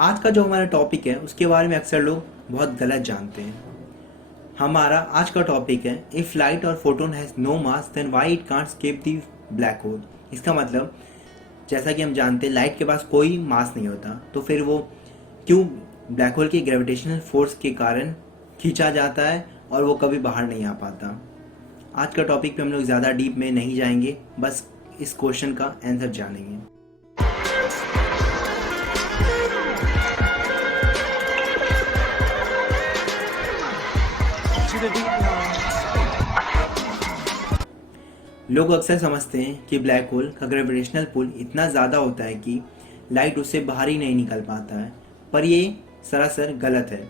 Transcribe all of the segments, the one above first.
आज का जो हमारा टॉपिक है उसके बारे में अक्सर लोग बहुत गलत जानते हैं। हमारा आज का टॉपिक है इफ लाइट और photon has no mass then why it can't escape the black hole. इसका मतलब जैसा कि हम जानते हैं लाइट के पास कोई मास नहीं होता, तो फिर वो क्यों ब्लैक होल की ग्रेविटेशनल फोर्स के कारण खींचा जाता है और वो कभी बाहर नहीं आ पाता। आज का टॉपिक पे हम लोग ज़्यादा डीप में नहीं जाएंगे, बस इस क्वेश्चन का आंसर जानेंगे। लोग अक्सर समझते हैं कि ब्लैक होल का ग्रेविटेशनल पुल इतना ज़्यादा होता है कि लाइट उससे बाहर ही नहीं निकल पाता है, पर ये सरासर गलत है।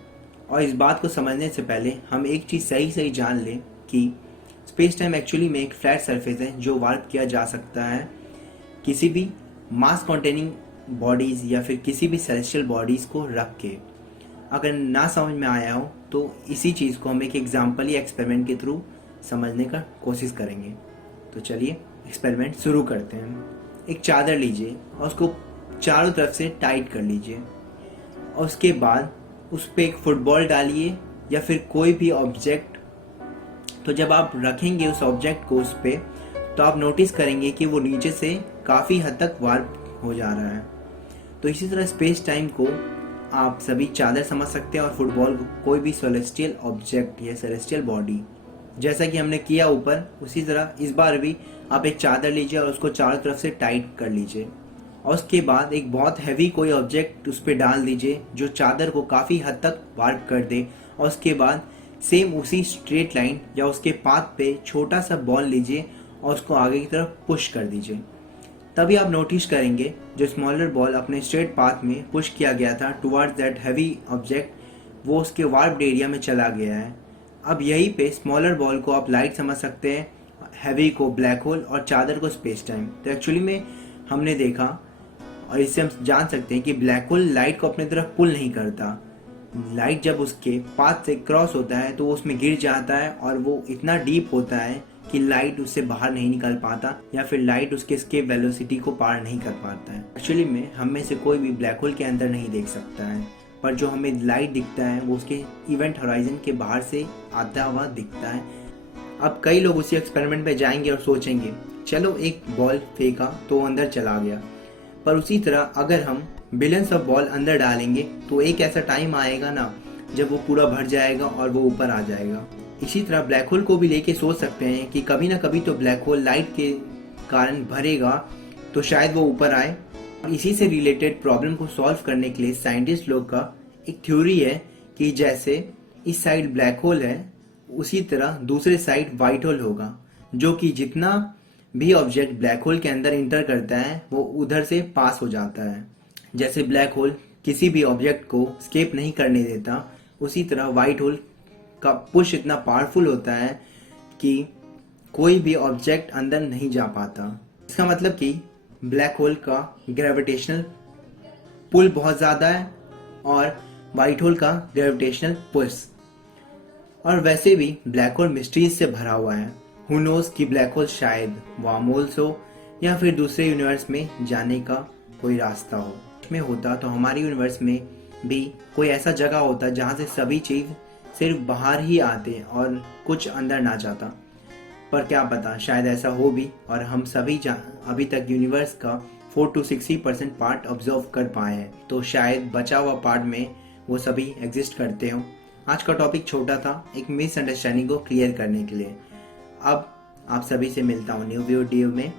और इस बात को समझने से पहले हम एक चीज़ सही जान लें कि स्पेस टाइम एक्चुअली में एक फ्लैट सरफेस है जो वार्प किया जा सकता है किसी भी मास कॉन्टेनिंग बॉडीज़ या फिर किसी भी सेलेस्टियल बॉडीज़ को रख के। अगर ना समझ में आया हो तो इसी चीज़ को हम एक एग्जाम्पल या एक्सपेरिमेंट के थ्रू समझने का कोशिश करेंगे। तो चलिए एक्सपेरिमेंट शुरू करते हैं। एक चादर लीजिए और उसको चारों तरफ से टाइट कर लीजिए और उसके बाद उस पर एक फुटबॉल डालिए या फिर कोई भी ऑब्जेक्ट। तो जब आप रखेंगे उस ऑब्जेक्ट को उस पर, तो आप नोटिस करेंगे कि वो नीचे से काफ़ी हद तक वार्प हो जा रहा है। तो इसी तरह स्पेस टाइम को आप सभी चादर समझ सकते हैं और फुटबॉल को कोई भी सेलेस्टियल ऑब्जेक्ट या सेलेस्टियल बॉडी। जैसा कि हमने किया ऊपर, उसी तरह इस बार भी आप एक चादर लीजिए और उसको चारों तरफ से टाइट कर लीजिए और उसके बाद एक बहुत हैवी कोई ऑब्जेक्ट उस पर डाल दीजिए जो चादर को काफ़ी हद तक वार्प कर दे। और उसके बाद सेम उसी स्ट्रेट लाइन या उसके पाथ पे छोटा सा बॉल लीजिए और उसको आगे की तरफ पुश कर दीजिए। तभी आप नोटिस करेंगे जो स्मॉलर बॉल अपने स्ट्रेट पाथ में पुश किया गया था टुवर्ड्स दैट हैवी ऑब्जेक्ट, वो उसके वार्प्ड एरिया में चला गया है। अब यहीं पे स्मॉलर बॉल को आप लाइट समझ सकते हैं, हैवी को ब्लैक होल और चादर को स्पेस टाइम। तो एक्चुअली में हमने देखा और इससे हम जान सकते हैं कि ब्लैक होल लाइट को अपनी तरफ पुल नहीं करता। लाइट जब उसके पाथ से क्रॉस होता है तो वो उसमें गिर जाता है और वो इतना डीप होता है कि लाइट उससे बाहर नहीं निकल पाता या फिर लाइट उसके एस्केप वेलोसिटी को पार नहीं कर पाता है। एक्चुअली में हम में से कोई भी ब्लैक होल के अंदर नहीं देख सकता है, पर जो हमें लाइट दिखता है वो उसके इवेंट होराइजन के बाहर से आता हुआ दिखता है। अब कई लोग उसी एक्सपेरिमेंट पे जाएंगे और सोचेंगे चलो एक बॉल फेंका तो वो अंदर चला गया, पर उसी तरह अगर हम बिलियंस ऑफ बॉल अंदर डालेंगे तो एक ऐसा टाइम आएगा ना जब वो पूरा भर जाएगा और वो ऊपर आ जाएगा। इसी तरह ब्लैक होल को भी लेके सोच सकते हैं कि कभी ना कभी तो ब्लैक होल लाइट के कारण भरेगा तो शायद वो ऊपर आए। इसी से रिलेटेड प्रॉब्लम को सॉल्व करने के लिए साइंटिस्ट लोग का एक थ्योरी है कि जैसे इस साइड ब्लैक होल है उसी तरह दूसरे साइड वाइट होल होगा, जो कि जितना भी ऑब्जेक्ट ब्लैक होल के अंदर इंटर करता है वो उधर से पास हो जाता है। जैसे ब्लैक होल किसी भी ऑब्जेक्ट को स्केप नहीं करने देता, उसी तरह वाइट होल का पुश इतना पावरफुल होता है कि कोई भी ऑब्जेक्ट अंदर नहीं जा पाता। इसका मतलब कि ब्लैक होल का ग्रेविटेशनल पुल बहुत ज़्यादा है और वाइट होल का ग्रेविटेशनल पुश। और वैसे भी ब्लैक होल मिस्ट्रीज से भरा हुआ है। हु नोज कि ब्लैक होल शायद वार्म होल्स हो या फिर दूसरे यूनिवर्स में जाने का कोई रास्ता हो। में होता तो हमारे यूनिवर्स में भी कोई ऐसा जगह होता जहाँ से सभी चीज़ सिर्फ बाहर ही आते और कुछ अंदर ना जाता। पर क्या पता शायद ऐसा हो भी और हम सभी अभी तक यूनिवर्स का 4 to 60% पार्ट ऑब्जर्व कर पाए हैं, तो शायद बचा हुआ पार्ट में वो सभी एग्जिस्ट करते हो। आज का टॉपिक छोटा था एक मिसअंडरस्टैंडिंग को क्लियर करने के लिए। अब आप सभी से मिलता हूँ न्यू वीडियो में।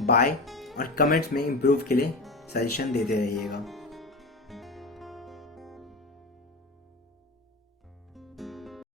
बाय, और कमेंट्स में इम्प्रूव के लिए सजेशन देते रहिएगा।